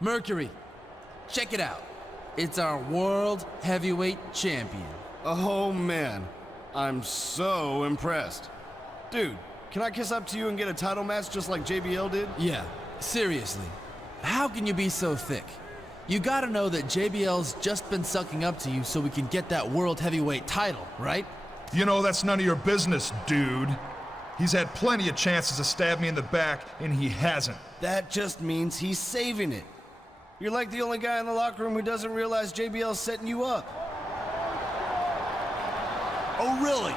Mercury, check it out. It's our World Heavyweight Champion. Oh man, I'm so impressed. Dude, can I kiss up to you and get a title match just like JBL did? Yeah, seriously. How can you be so thick? You gotta know that JBL's just been sucking up to you so we can get that World Heavyweight title, right? You know, that's none of your business, dude. He's had plenty of chances to stab me in the back, and he hasn't. That just means he's saving it. You're like the only guy in the locker room who doesn't realize JBL's setting you up. Oh, really?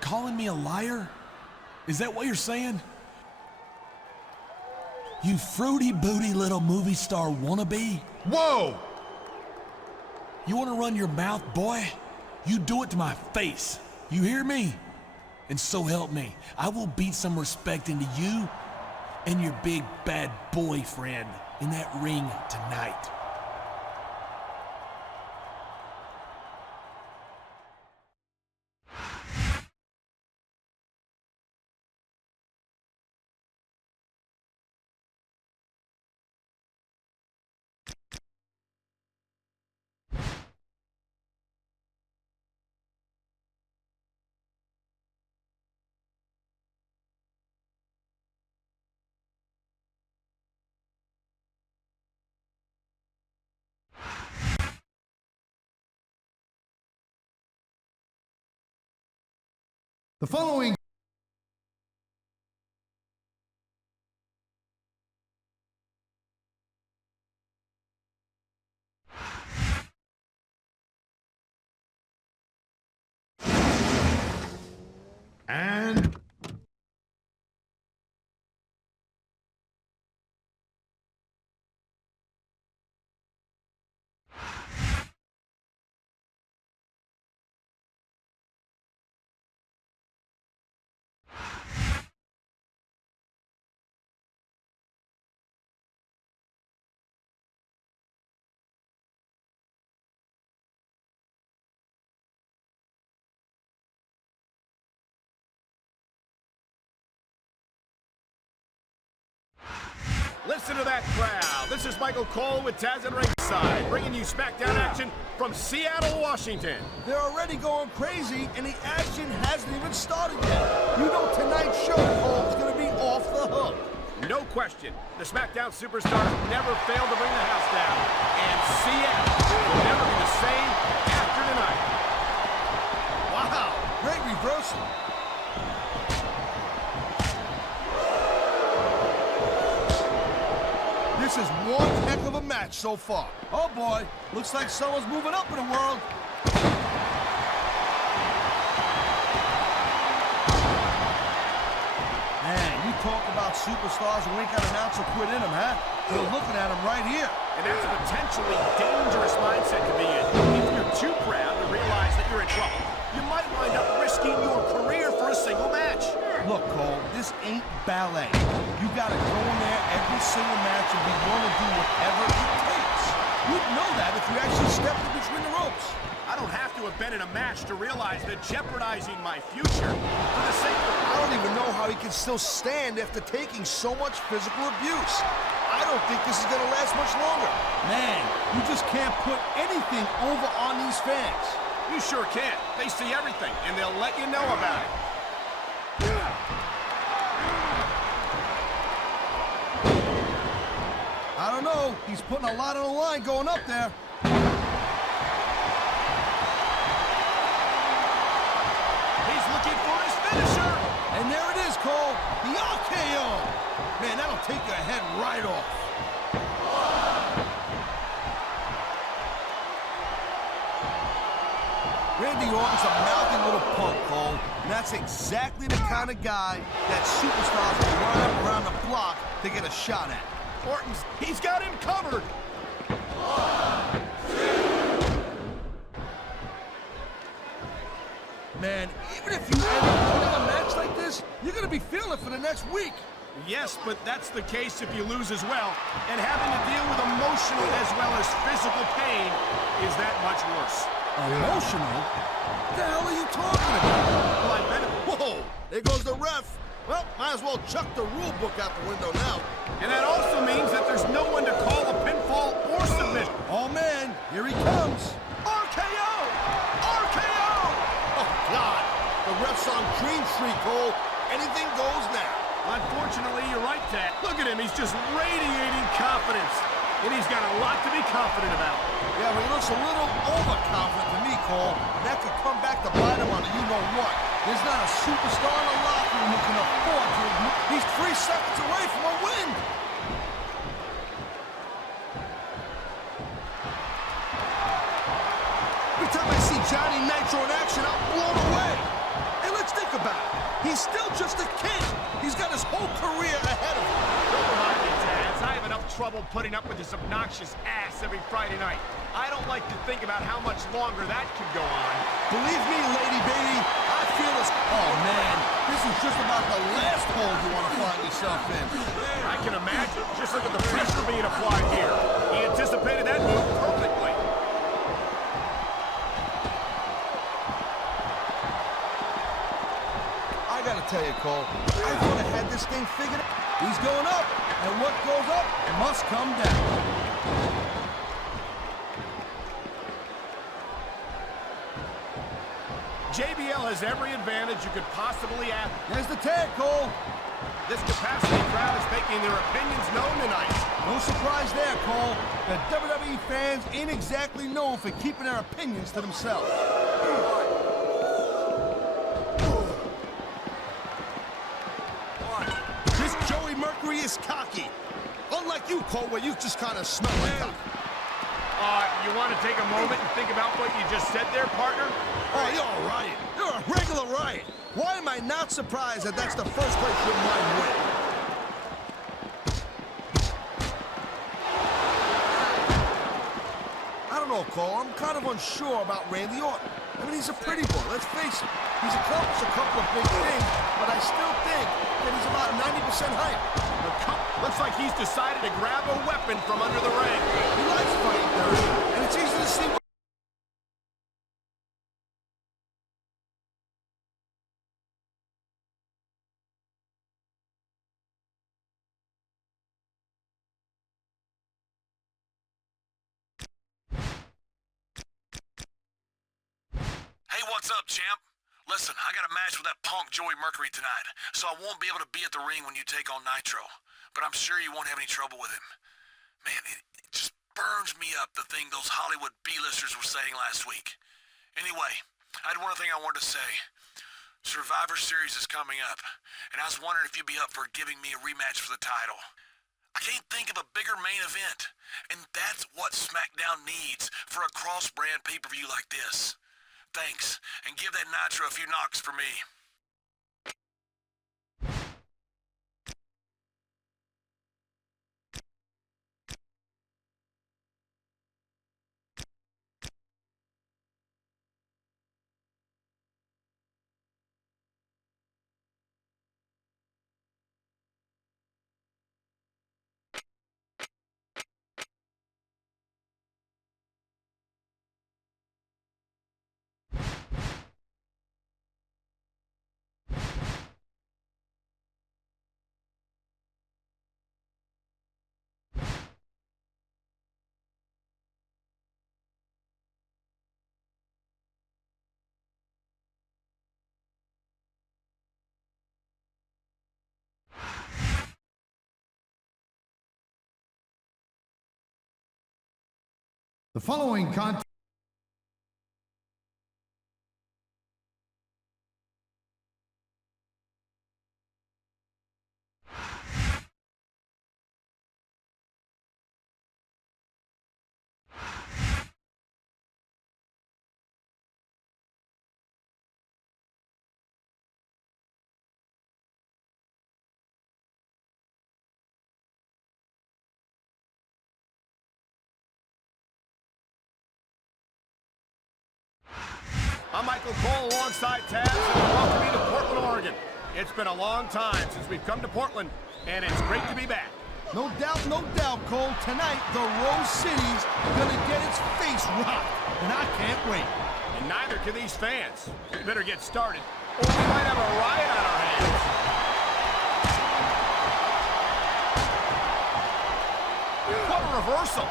Calling me a liar? Is that what you're saying? You fruity booty little movie star wannabe? Whoa! You want to run your mouth, boy? You do it to my face. You hear me? And so help me, I will beat some respect into you and your big bad boyfriend in that ring tonight. The following and Listen to that crowd. This is Michael Cole with Taz and ringside, bringing you SmackDown action from Seattle, Washington. They're already going crazy, and the action hasn't even started yet. You know tonight's show, Cole, is going to be off the hook. No question, the SmackDown superstars never failed to bring the house down, and Seattle will never be the same after tonight. Wow, great reversal. This is one heck of a match so far. Oh boy, looks like someone's moving up in the world. Man, you talk about superstars who ain't got an ounce of quit in them, huh? You're looking at them right here. And that's a potentially dangerous mindset to be in. If you're too proud to realize that you're in trouble, you might wind up risking your career for a single match. Look, Cole, this ain't ballet. You gotta go in there every single match and be willing to do whatever it takes. You'd know that if you actually stepped in between the ropes. I don't have to have been in a match to realize that jeopardizing my future for the sake of... I don't even know how he can still stand after taking so much physical abuse. I don't think this is gonna last much longer. Man, you just can't put anything over on these fans. You sure can. They see everything, and they'll let you know about it. I don't know. He's putting a lot on the line going up there. He's looking for his finisher. And there it is, Cole. The RKO. Man, that'll take your head right off. Randy Orton's a mouthy little punk, Cole. And that's exactly the kind of guy that superstars will run up around the block to get a shot at. He's got him covered. Man, even if you end up winning a match like this, you're gonna be feeling it for the next week. Yes, but that's the case if you lose as well. And having to deal with emotional as well as physical pain is that much worse. Emotional? What the hell are you talking about? Well, I bet it... Whoa! There goes the ref. Well, might as well chuck the rule book out the window now. And that also means that there's no one to call a pinfall or submission. Oh, man, here he comes. RKO! RKO! Oh, God. The ref's on Green Street, Cole. Anything goes now. Unfortunately, you're right, Tad. Look at him. He's just radiating confidence. And he's got a lot to be confident about. Yeah, but he looks a little overconfident to me, Cole. And that could come back to bite him on the you-know-what. There's not a superstar in the locker room who can afford to admit he's 3 seconds away from a win. Every time I see Johnny Nitro in action, I'm blown away. Hey, let's think about it. He's still just a kid. He's got his whole career ahead of him. Don't remind me, Taz. I have enough trouble putting up with this obnoxious ass every Friday night. I don't like to think about how much longer that could go on. Believe me, Lady Baby, I feel this. Oh, man, this is just about the last hole you want to find yourself in. I can imagine. Just look at the pressure being applied here. He anticipated that move perfectly. I gotta tell you, Cole, I thought I had this thing figured out. He's going up, and what goes up must come down. JBL has every advantage you could possibly have. There's the tag, Cole. This capacity crowd is making their opinions known tonight. No surprise there, Cole. The WWE fans ain't exactly known for keeping their opinions to themselves. This Joey Mercury is cocky. Unlike you, Cole, where you just kind of smell like cocky. You want to take a moment and think about what you just said there, partner? Oh, you're a riot. You're a regular riot. Why am I not surprised that that's the first place your mind went? I don't know, Cole. I'm kind of unsure about Randy Orton. I mean, he's a pretty boy, let's face it. He's accomplished a couple of big things, but I still think that he's about 90% hype. Looks like he's decided to grab a weapon from under the ring. He likes fighting dirty, and it's easy to see. Hey, what's up, champ? Listen, I got a match with that punk Joey Mercury tonight, so I won't be able to be at the ring when you take on Nitro. But I'm sure you won't have any trouble with him. Man, it just burns me up, the thing those Hollywood B-listers were saying last week. Anyway, I had one thing I wanted to say. Survivor Series is coming up, and I was wondering if you'd be up for giving me a rematch for the title. I can't think of a bigger main event, and that's what SmackDown needs for a cross-brand pay-per-view like this. Thanks, and give that Nitro a few knocks for me. The following contest. I'm Michael Cole alongside Taz, and welcome you to Portland, Oregon. It's been a long time since we've come to Portland, and it's great to be back. No doubt, Cole. Tonight, the Rose City's gonna get its face rocked, and I can't wait. And neither can these fans. We better get started, or we might have a riot on our hands. reversal.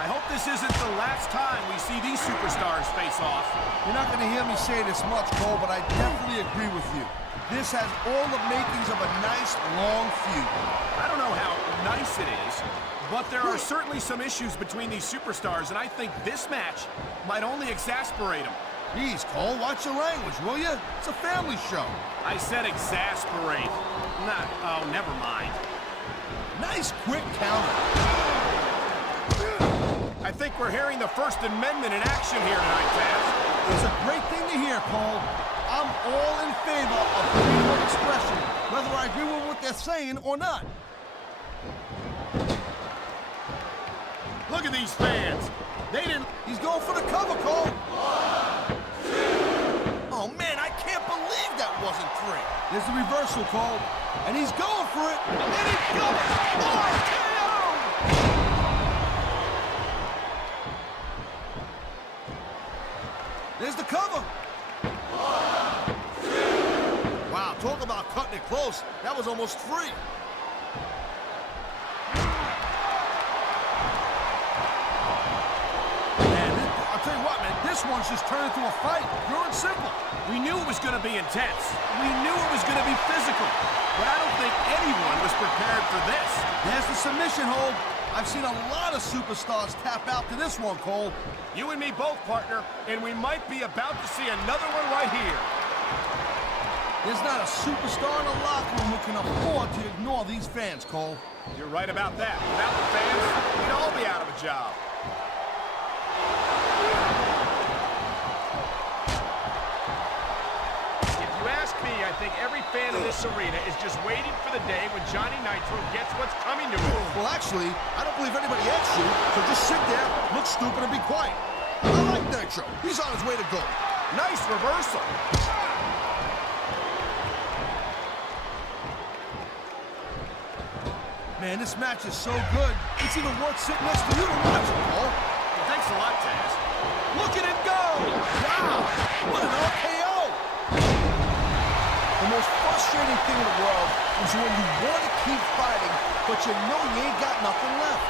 I hope this isn't the last time we see these superstars face off. You're not going to hear me say this much, Cole, but I definitely agree with you. This has all the makings of a nice, long feud. I don't know how nice it is, but there are certainly some issues between these superstars, and I think this match might only exasperate them. Jeez, Cole, watch your language, will you? It's a family show. I said exasperate. Not, oh, never mind. Nice quick counter. I think we're hearing the First Amendment in action here tonight, Taz. It's a great thing to hear, Cole. I'm all in favor of freedom of expression, whether I agree with what they're saying or not. Look at these fans. They didn't... He's going for the cover, Cole. Oh, man, I can't believe that wasn't 3. There's the reversal, Cole. And he's going for it. And he's going for KO! There's the cover. Wow, talk about cutting it close. That was almost 3. I'll tell you what, man, this one's just turned into a fight, pure and simple. We knew it was going to be intense. We knew it was going to be physical. But I don't think anyone was prepared for this. There's the submission hold. I've seen a lot of superstars tap out to this one, Cole. You and me both, partner, and we might be about to see another one right here. There's not a superstar in the locker room who can afford to ignore these fans, Cole. You're right about that. Without the fans, we'd all be out of a job. I think every fan in this arena is just waiting for the day when Johnny Nitro gets what's coming to him. Well, actually, I don't believe anybody else you, so just sit there, look stupid, and be quiet. I like Nitro. He's on his way to go. Nice reversal. Man, this match is so good, it's even worth sitting next to you to watch it, Cole. Well, thanks a lot, Taz. Look at it go! Wow, what an RKO! The most frustrating thing in the world is when you want to keep fighting, but you know you ain't got nothing left.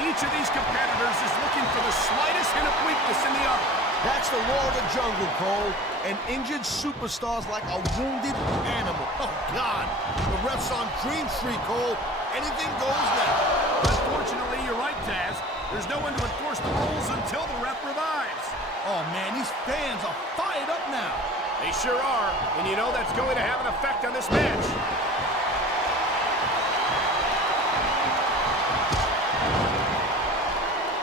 Each of these competitors is looking for the slightest hint of weakness in the other. That's the law of the jungle, Cole. An injured superstar's like a wounded animal. Oh, God. The ref's on Dream Street, Cole. Anything goes now. Unfortunately, you're right, Taz. There's no one to enforce the rules until the ref revives. Oh, man, these fans are fired up now. They sure are, and you know that's going to have an effect on this match.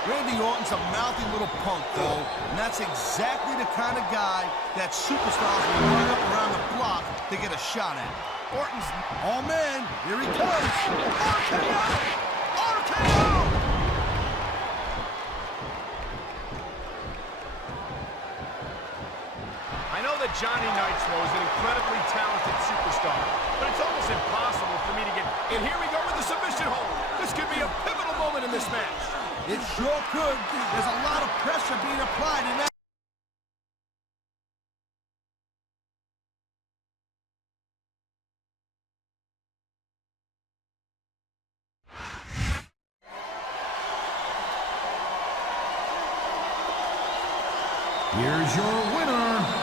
Randy Orton's a mouthy little punk, though, and that's exactly the kind of guy that superstars will run up around the block to get a shot at. Orton's... Oh, man, here he comes. RKO! RKO! I know that Johnny Nitro is an incredibly talented superstar, but it's almost impossible for me to get... And here we go with the submission hold. This could be a pivotal moment in this match. It sure could. There's a lot of pressure being applied in that. Here's your winner.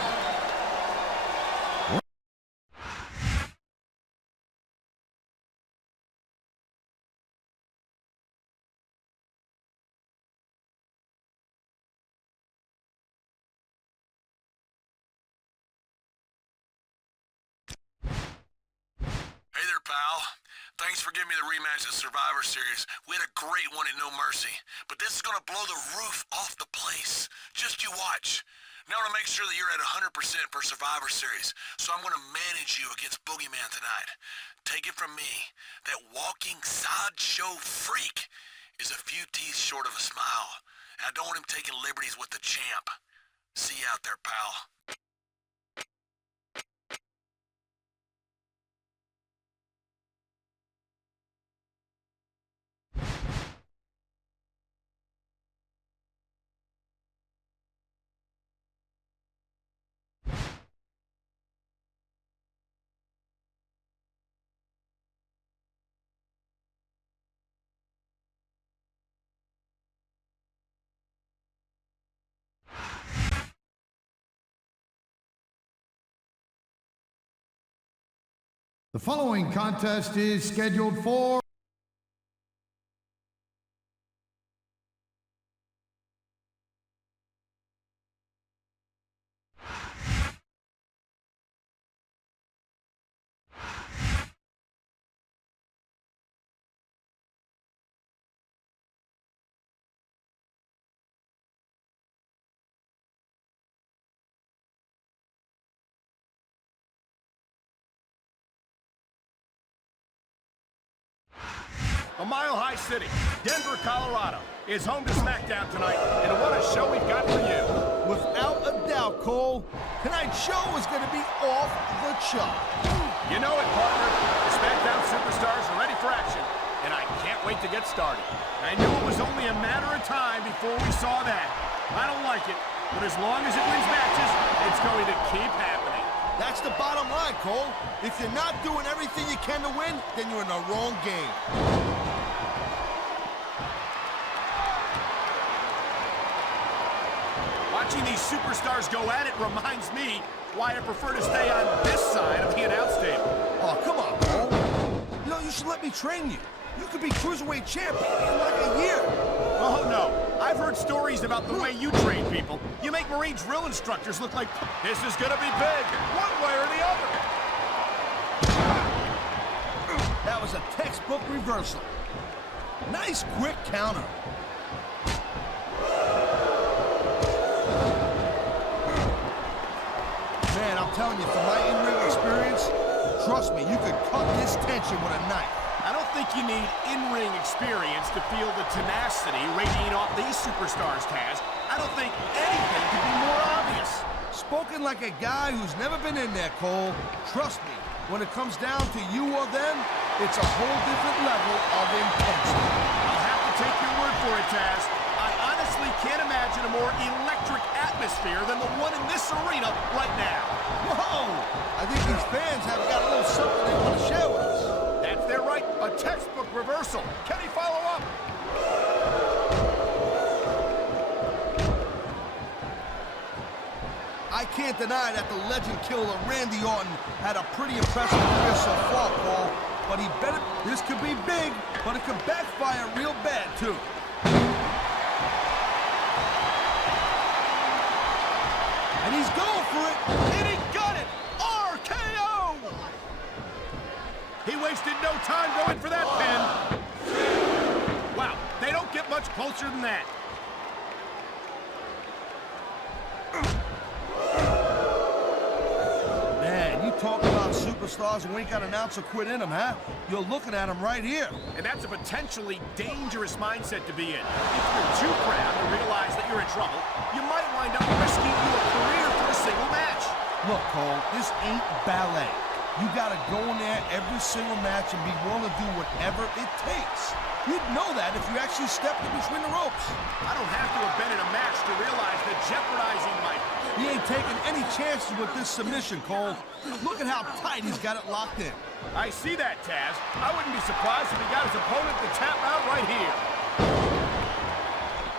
Hey there, pal. Thanks for giving me the rematch at Survivor Series. We had a great one at No Mercy, but this is gonna blow the roof off the place. Just you watch. Now I want to make sure that you're at 100% for Survivor Series, so I'm gonna manage you against Boogeyman tonight. Take it from me, that walking sideshow freak is a few teeth short of a smile. And I don't want him taking liberties with the champ. See you out there, pal. The following contest is scheduled for A mile-high city, Denver, Colorado, is home to SmackDown tonight, and what a show we've got for you. Without a doubt, Cole, tonight's show is going to be off the chart. You know it, partner. The SmackDown superstars are ready for action, and I can't wait to get started. I knew it was only a matter of time before we saw that. I don't like it, but as long as it wins matches, it's going to keep happening. That's the bottom line, Cole. If you're not doing everything you can to win, then you're in the wrong game. Watching these superstars go at it reminds me why I prefer to stay on this side of the announce table. Oh, come on, Cole. You know, you should let me train you. You could be Cruiserweight champion in like a year. Oh, no. I've heard stories about the way you train people. You make Marine drill instructors look like this is going to be big, one way or the other. That was a textbook reversal. Nice quick counter. Man, I'm telling you, from my in-ring experience, trust me, you could cut this tension with a knife. I don't think you need in-ring experience to feel the tenacity radiating off these superstars, Taz. I don't think anything could be more obvious. Spoken like a guy who's never been in there, Cole. Trust me, when it comes down to you or them, it's a whole different level of intensity. I'll have to take your word for it, Taz. I honestly can't imagine a more electric atmosphere than the one in this arena right now. Whoa! I think these fans have got a little something they want to share with us. That's their right, a textbook reversal. Can he follow up? I can't deny that the legend killer Randy Orton had a pretty impressive career so far, Paul. But he better. This could be big, but it could backfire real bad, too. And he's going for it. And he got it! RKO! He wasted no time going for that pin. Wow, they don't get much closer than that. Man, you talk about superstars who ain't got an ounce of quit in them, huh? You're looking at them right here. And that's a potentially dangerous mindset to be in. If you're too proud to realize that you're in trouble, you might wind up risking your career for a single match. Look, Cole, this ain't ballet. You gotta go in there every single match and be willing to do whatever it takes. You'd know that if you actually stepped in between the ropes. I don't have to have been in a match to realize that jeopardizing my... He ain't taking any chances with this submission, Cole. Look at how tight he's got it locked in. I see that, Taz. I wouldn't be surprised if he got his opponent to tap out right here.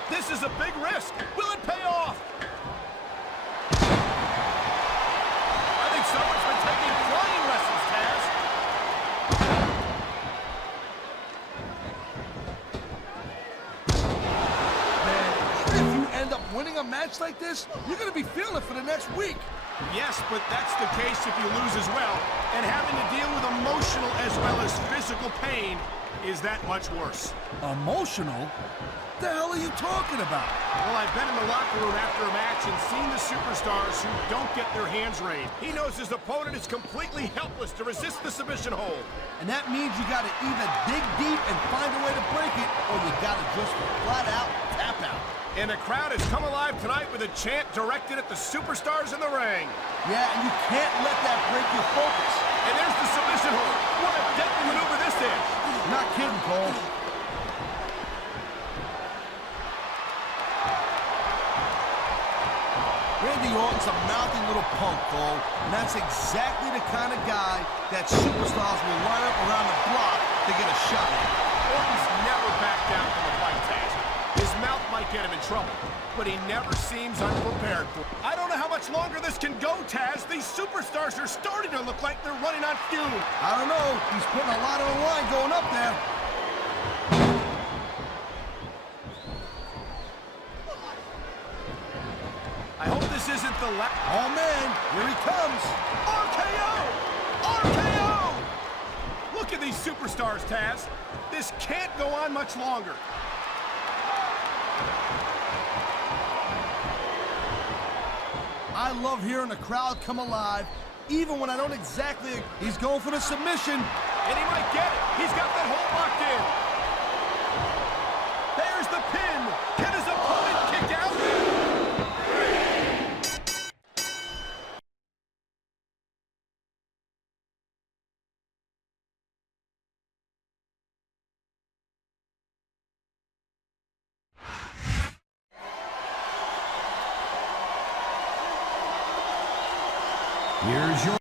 This is a big risk. Will it pay off? I think someone's been taking flying lessons, Taz. Man, even if you end up winning a match like this, you're gonna be feeling it for the next week. Yes, but that's the case if you lose as well. And having to deal with emotional as well as physical pain is that much worse. Emotional? What the hell are you talking about? Well, I've been in the locker room after a match and seen the superstars who don't get their hands raised. He knows his opponent is completely helpless to resist the submission hold. And that means you gotta either dig deep and find a way to break it, or you gotta just flat out tap out. And the crowd has come alive tonight with a chant directed at the superstars in the ring. Yeah, and you can't let that break your focus. And there's the submission hold. What a deadly maneuver this is. Not kidding, Cole. Randy Orton's a mouthy little punk, Cole, and that's exactly the kind of guy that superstars will line up around the block to get a shot at. Orton's never backed down from a fight, Taz. His mouth might get him in trouble, but he never seems unprepared for it. I don't know how much longer this can go, Taz. These superstars are starting to look like they're running on fumes. I don't know. He's putting a lot on the line going up there. I hope this isn't the last. Oh, man. Here he comes. RKO! RKO! Look at these superstars, Taz. This can't go on much longer. I love hearing the crowd come alive, even when I don't exactly... He's going for the submission. And he might get it. He's got that hold locked in. There's the pin. Can his opponent kick out? Here's your...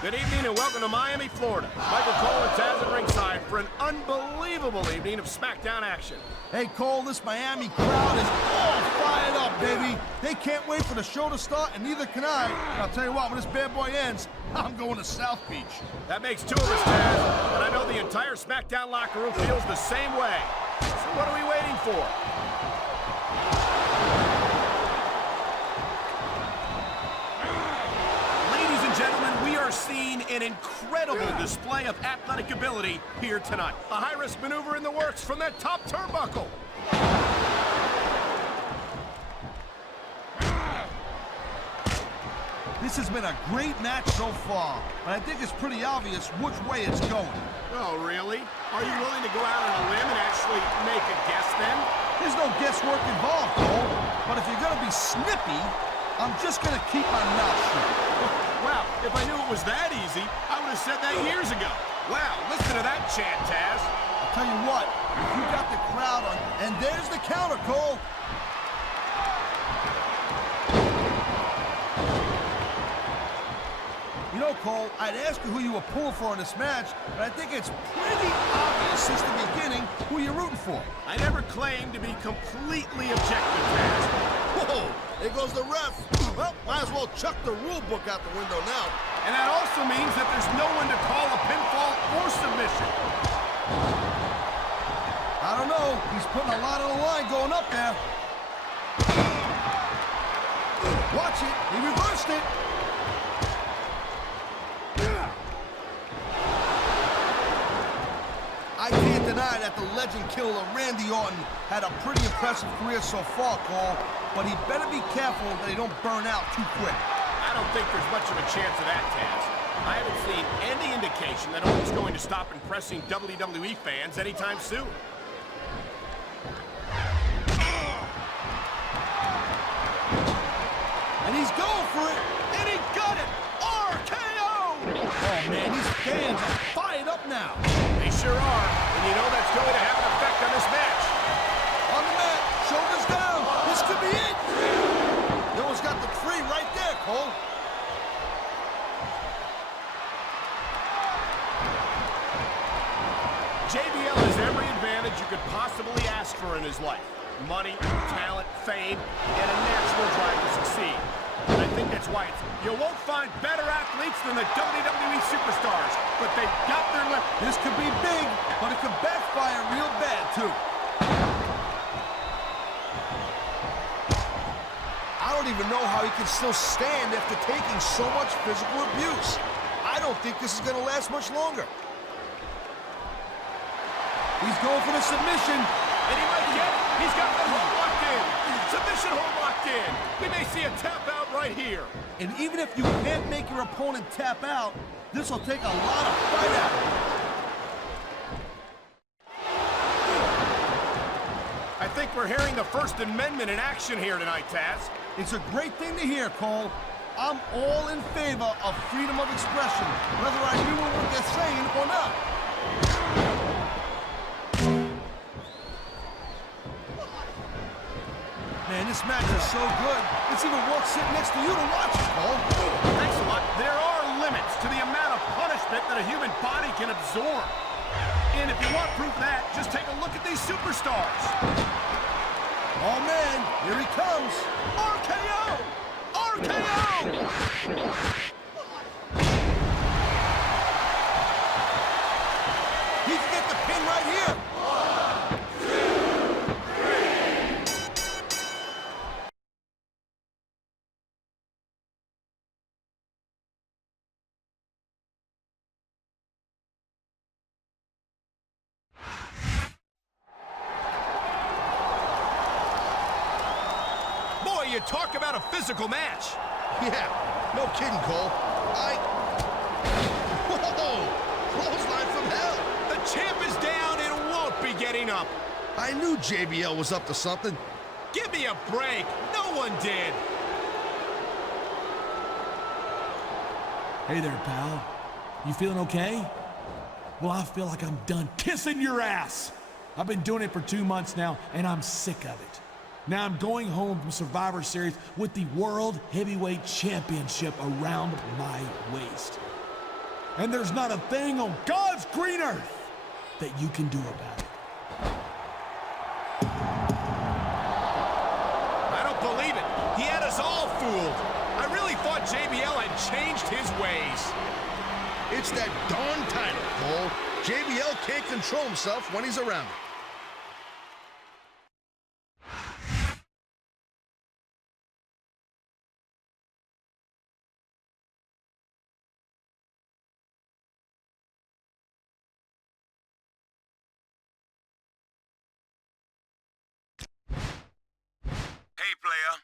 Good evening and welcome to Miami, Florida. Michael Cole and Taz at ringside for an unbelievable evening of SmackDown action. Hey, Cole, this Miami crowd is all fired up, baby. They can't wait for the show to start, and neither can I. And I'll tell you what, when this bad boy ends, I'm going to South Beach. That makes two of us, Taz, and I know the entire SmackDown locker room feels the same way. So what are we waiting for? Gentlemen, we are seeing an incredible display of athletic ability here tonight. A high-risk maneuver in the works from that top turnbuckle. This has been a great match so far, but I think it's pretty obvious which way it's going. Oh, really? Are you willing to go out on a limb and actually make a guess then? There's no guesswork involved, Cole. But if you're going to be snippy, I'm just going to keep my mouth shut. Wow, if I knew it was that easy, I would have said that years ago. Wow, listen to that chant, Taz. I'll tell you what, if you got the crowd on, and there's the counter, Cole. You know, Cole, I'd ask you who you were pulling for in this match, but I think it's pretty obvious since the beginning who you're rooting for. I never claimed to be completely objective, Taz. Whoa, there goes the ref. Well, might as well chuck the rule book out the window now. And that also means that there's no one to call a pinfall or submission. I don't know. He's putting a lot on the line going up there. Watch it. He reversed it. I can't deny that the legend killer Randy Orton had a pretty impressive career so far, Cole, but he better be careful that he don't burn out too quick. I don't think there's much of a chance of that, Taz. I haven't seen any indication that Orton's going to stop impressing WWE fans anytime soon. And he's going for it. And he got it! RKO! Oh, man, he's fans are fired up now. They sure are, and you know that's going to have an effect on this match. On the mat, shoulders down. This could be it. You almost got the 3 right there, Cole. JBL has every advantage you could possibly ask for in his life. Money, talent, fame, and a natural drive to succeed. And I think that's why you won't find better athletes than the WWE superstars, but they've got their limit. This could be big, but it could backfire real bad, too. I don't even know how he can still stand after taking so much physical abuse. I don't think this is going to last much longer. He's going for the submission. And he might get it. He's got the hold locked in. Submission hold locked in. We may see a tap out right here. And even if you can't make your opponent tap out, this will take a lot of fight out. I think we're hearing the First Amendment in action here tonight, Taz. It's a great thing to hear, Cole. I'm all in favor of freedom of expression, whether I agree with what they're saying or not. Man, this match is so good. It's even worth sitting next to you to watch it, Cole. Thanks a lot. There are limits to the amount of punishment that a human body can absorb. And if you want proof of that, just take a look at these superstars. Oh, man, here he comes. RKO! RKO! He can get the pin right here. You talk about a physical match. Yeah, no kidding, Cole. Whoa! Clothesline from hell. The champ is down and won't be getting up. I knew JBL was up to something. Give me a break. No one did. Hey there, pal. You feeling okay? Well, I feel like I'm done kissing your ass. I've been doing it for 2 months now, and I'm sick of it. Now I'm going home from Survivor Series with the World Heavyweight Championship around my waist. And there's not a thing on God's green earth that you can do about it. I don't believe it. He had us all fooled. I really thought JBL had changed his ways. It's that darn title, Cole. JBL can't control himself when he's around it. Hey, player.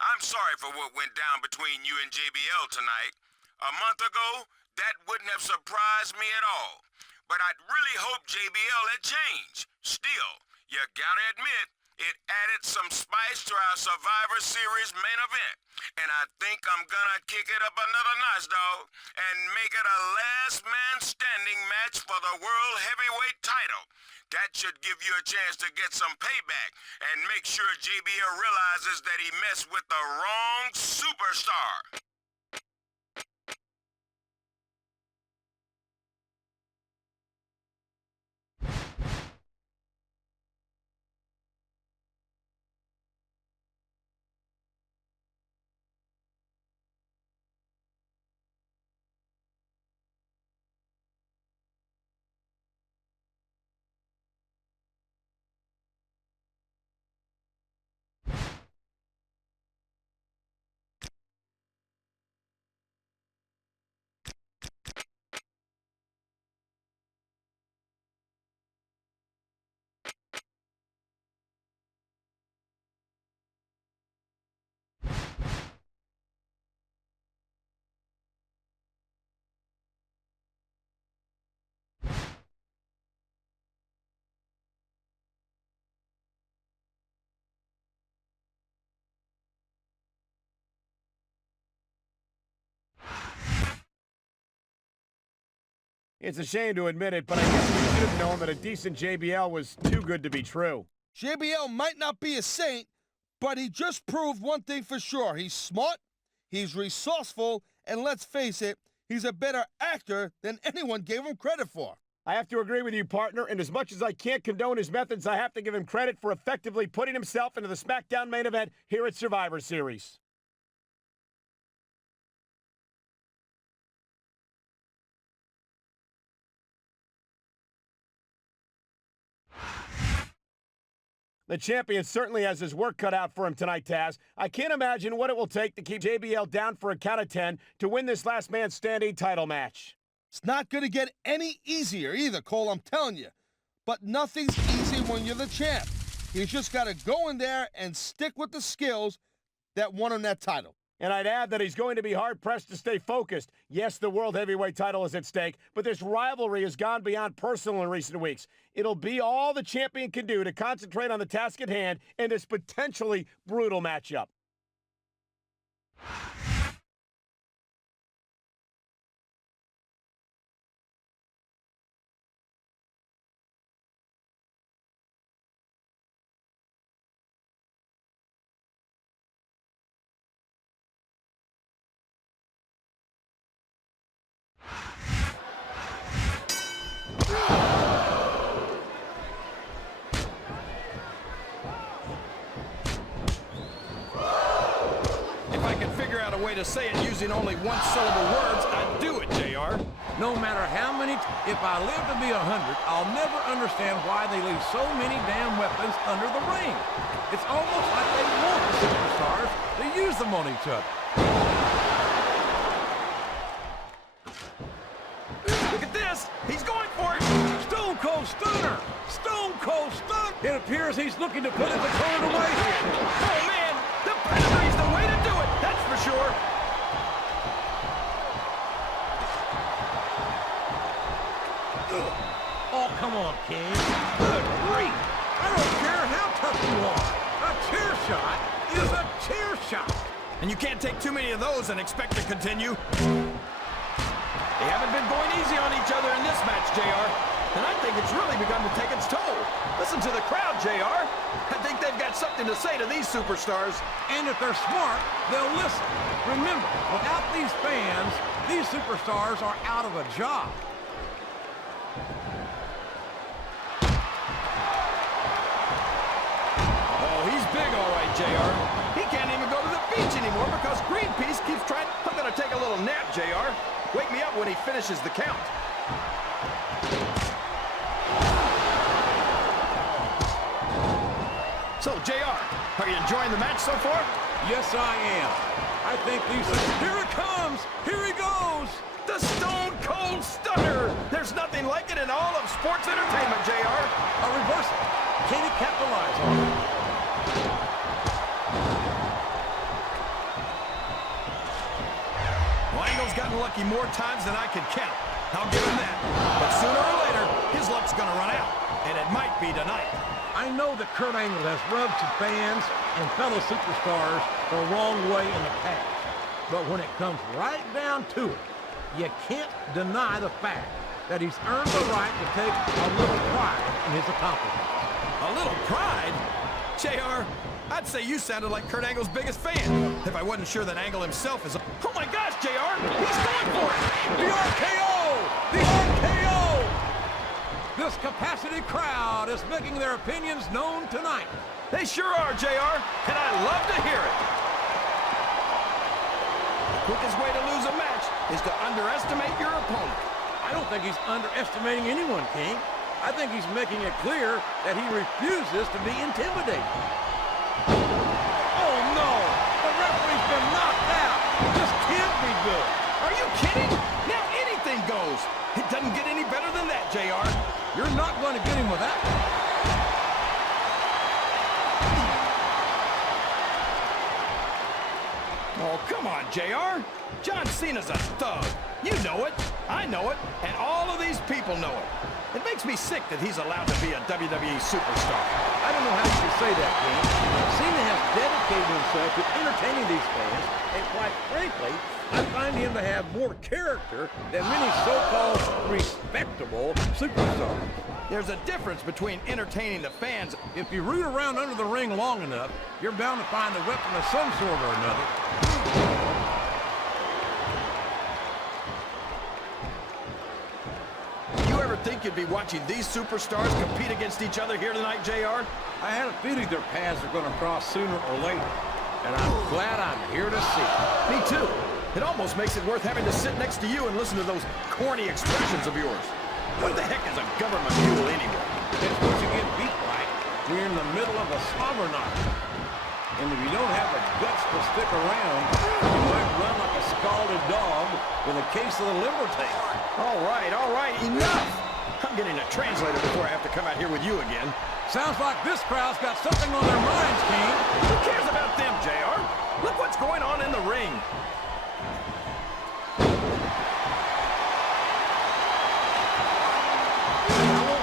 I'm sorry for what went down between you and JBL tonight. A month ago, that wouldn't have surprised me at all. But I'd really hoped JBL had changed. Still, you gotta admit, it added some spice to our Survivor Series main event. And I think I'm gonna kick it up another notch, dog, and make it a last man standing match for the World Heavyweight title. That should give you a chance to get some payback and make sure JBL realizes that he messed with the wrong superstar. It's a shame to admit it, but I guess we should have known that a decent JBL was too good to be true. JBL might not be a saint, but he just proved one thing for sure. He's smart, he's resourceful, and let's face it, he's a better actor than anyone gave him credit for. I have to agree with you, partner, and as much as I can't condone his methods, I have to give him credit for effectively putting himself into the SmackDown main event here at Survivor Series. The champion certainly has his work cut out for him tonight, Taz. I can't imagine what it will take to keep JBL down for a count of 10 to win this last man standing title match. It's not going to get any easier either, Cole, I'm telling you. But nothing's easy when you're the champ. You just got to go in there and stick with the skills that won him that title. And I'd add that he's going to be hard-pressed to stay focused. Yes, the World Heavyweight title is at stake, but this rivalry has gone beyond personal in recent weeks. It'll be all the champion can do to concentrate on the task at hand in this potentially brutal matchup. A way to say it using only one-syllable words, I'd do it, JR. No matter how many, if I live to be 100, I'll never understand why they leave so many damn weapons under the ring. It's almost like they want the superstars to use them on each other. Look at this! He's going for it! Stone Cold Stunner! Stone Cold Stunner! It appears he's looking to put his opponent away here. Oh, man! The pedigree's the way to do it! That's for sure! Oh, come on, King. Good grief! I don't care how tough you are. A chair shot is a chair shot. And you can't take too many of those and expect to continue. They haven't been going easy on each other in this match, JR. And I think it's really begun to take its toll. Listen to the crowd, JR. I think they've got something to say to these superstars. And if they're smart, they'll listen. Remember, without these fans, these superstars are out of a job. Oh, he's big, all right, JR. He can't even go to the beach anymore because Greenpeace keeps trying. I'm going to take a little nap, JR. Wake me up when he finishes the count. So, JR, are you enjoying the match so far? Yes, I am. I think these... Here it comes! Here he goes! The Stone Cold Stunner! There's nothing like it in all of sports entertainment, JR. A reversal. Can he capitalize on it? Well, Angle's gotten lucky more times than I can count. I'll give him that. But sooner or later, his luck's gonna run out. And it might be tonight. I know that Kurt Angle has rubbed some fans and fellow superstars the wrong way in the past. But when it comes right down to it, you can't deny the fact that he's earned the right to take a little pride in his accomplishments. A little pride? JR, I'd say you sounded like Kurt Angle's biggest fan. If I wasn't sure that Angle himself is... Oh my gosh, JR! He's going for it! The RKO! The RKO! This capacity crowd is making their opinions known tonight. They sure are, JR, and I love to hear it. The quickest way to lose a match is to underestimate your opponent. I don't think he's underestimating anyone, King. I think he's making it clear that he refuses to be intimidated. Oh, no! The referee's been knocked out! This can't be good! Are you kidding? Now anything goes! It doesn't get any better than that, JR. You're not going to get him with that. Oh, come on, JR. John Cena's a thug. You know it. I know it. And all of these people know it. It makes me sick that he's allowed to be a WWE superstar. I don't know how you can say that, King. Cena has dedicated himself to entertaining these fans, and quite frankly, I find him to have more character than many so-called respectable superstars. There's a difference between entertaining the fans. If you root around under the ring long enough, you're bound to find a weapon of some sort or another. You ever think you'd be watching these superstars compete against each other here tonight, JR? I had a feeling their paths are going to cross sooner or later, and I'm glad I'm here to see it. Me too. It almost makes it worth having to sit next to you and listen to those corny expressions of yours. What the heck is a government mule anyway? It's what you get beat like when you're in the middle of a slobber knock. And if you don't have the guts to stick around, you might run like a scalded dog with a case of the liver tape. All right, enough! I'm getting a translator before I have to come out here with you again. Sounds like this crowd's got something on their minds, King. Who cares about them, JR? Look what's going on in the ring.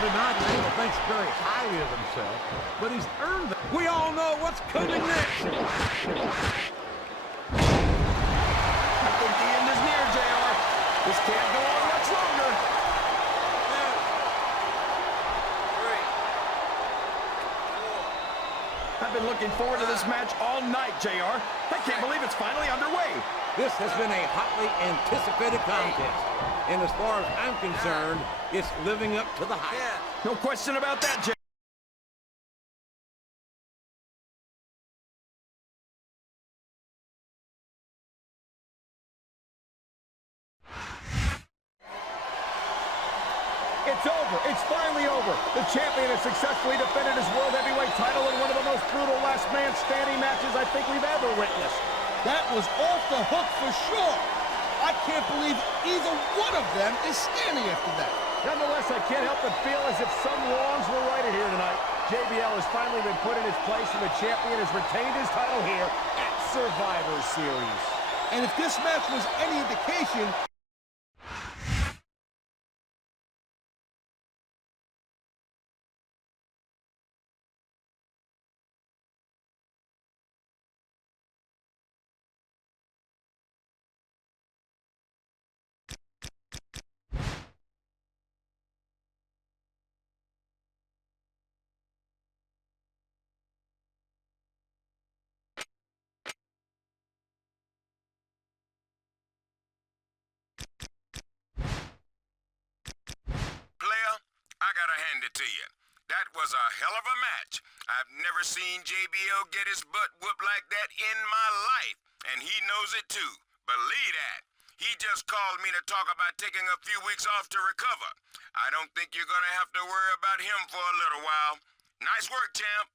Denied that Angle thinks very highly of himself, but he's earned that. We all know what's coming next. I think the end is near, JR. This can't go on much longer. 2, 3, 4. I've been looking forward to this match all night, JR. I can't believe it's finally underway. This has been a hotly anticipated contest. And as far as I'm concerned, it's living up to the hype. No question about that, JR. It's over. It's finally over. The champion has successfully defended his World Heavyweight title in one of the most brutal last man standing matches I think we've ever witnessed. That was off the hook for sure. I can't believe either one of them is standing after that. Nonetheless, I can't help but feel as if some wrongs were righted here tonight. JBL has finally been put in his place, and the champion has retained his title here at Survivor Series. And if this match was any indication, To you. That was a hell of a match. I've never seen JBL get his butt whooped like that in my life, and he knows it too. Believe that. He just called me to talk about taking a few weeks off to recover. I don't think you're gonna have to worry about him for a little while. Nice work, champ.